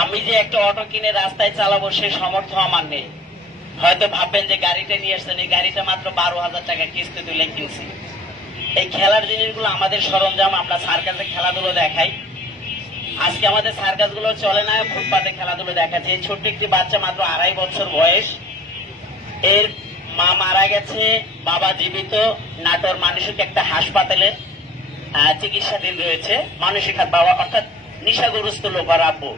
আমি যে একটা অটো কিনে রাস্তায় চালাবো সেই সামর্থ্য আমার নেই। হয়তো ভাববেন যে গাড়িটা নিয়ে আসছেন, এই গাড়িটা মাত্র 12,000 টাকা কিস্তি তুলে কিনছি। এই খেলার জিনিসগুলো আমাদের সরঞ্জাম, আমরা সার্কাসে খেলাধুলো দেখাই। আজকে আমাদের সার্কাস গুলো চলে না, ফুটপাতে খেলাধুলো দেখাচ্ছে। এই ছোট্ট একটি বাচ্চা, মাত্র 2.5 বছর বয়স, এর মা মারা গেছে, বাবা জীবিত। নাটোর মানসিক একটা হাসপাতালের চিকিৎসাধীন রয়েছে। মানসিক বাবা অর্থাৎ নেশাগ্রস্ত লোক আর আব্বু।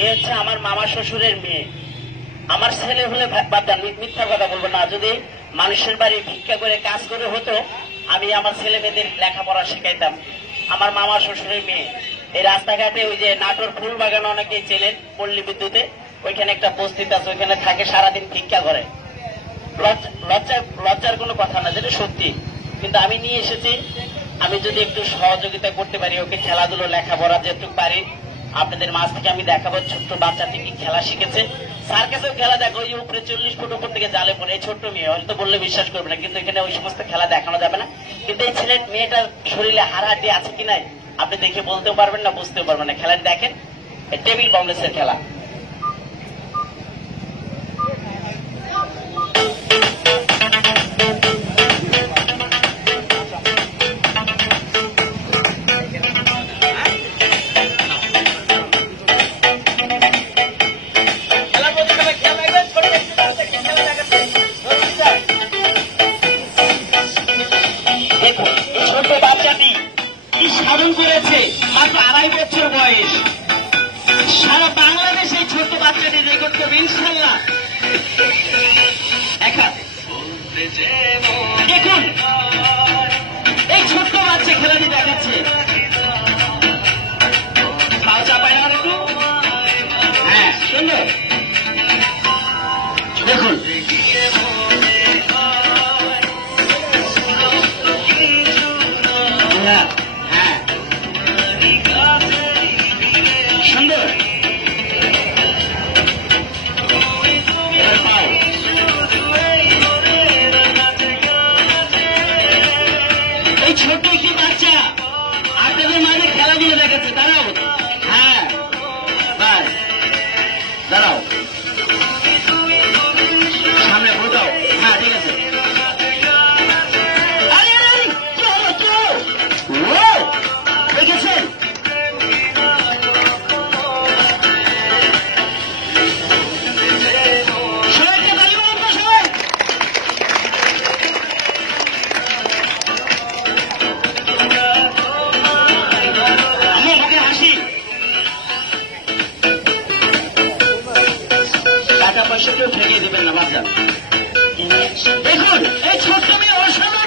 এই হচ্ছে আমার মামা শ্বশুরের মেয়ে। আমার ছেলে হলে মিথ্যা কথা বলবো না, যদি মানুষের বাড়ি ভিক্ষা করে কাজ করে হতো, আমি আমার ছেলে মেয়েদের লেখাপড়া শিখাইতাম। আমার মামা শ্বশুরের মেয়ে এই রাস্তাঘাটে, ওই যে নাটোর ফুল বাগান অনেকেই চেনেন, পল্লী বিদ্যুতে, ওইখানে একটা বস্তিত আছে, ওইখানে থাকে, সারাদিন ভিক্ষা করে। লজ্জার কোনো কথা না, যেটা সত্যি। কিন্তু আমি নিয়ে এসেছি, আমি যদি একটু সহযোগিতা করতে পারি, ওকে খেলাধুলো লেখাপড়া যেটুকু পারি আপনাদের মাঝ থেকে আমি দেখাবো। ছোট্ট বাচ্চাটি কি খেলা শিখেছে, সার্কাসেও খেলা দেখো, ওই উপরে 40 ফুট উপর থেকে জালে পড়ে। এই ছোট্ট মেয়ে, হয়তো বললে বিশ্বাস করবে না, কিন্তু এখানে ওই সমস্ত খেলা দেখানো যাবে না। কিন্তু এই ছেলের মেয়েটার শরীরে হাড়হাড্ডি আছে কি নাই আপনি দেখে বলতেও পারবেন না, বুঝতেও পারবেন না। খেলাটি দেখেন, টেবিল বমলেসের খেলা। ছোট বাচ্চাটি কি সাধন করেছে, মাত্র 2.5 বছর বয়স। সারা বাংলাদেশে এই ছোট্ট বাচ্চাটি রেকর্ড করবে ইনশাল্লাহ। দেখুন এই ছোট্ট বাচ্চা খেলাটি দেখাচ্ছে। পাও চাপায় না একটু, হ্যাঁ সুন্দর। দেখুন হ্যাঁ সুন্দর। এই ছোট্ট একটি বাচ্চা আপনাদের মাঝে খেলাধুলো দেখাচ্ছে। দাঁড়াও, হ্যাঁ বাস, দাঁড়াও, সামনে বোঝাও, হ্যাঁ ঠিক আছে। দেখেছেন সবাইকে তালি বলবো, সবাই আমার মুখে হাসি। টাকা পয়সা কেউ ফেরিয়ে দেবেন না বাচ্চা। দেখুন এই ছোট্ট মেয়ে অসাধারণ।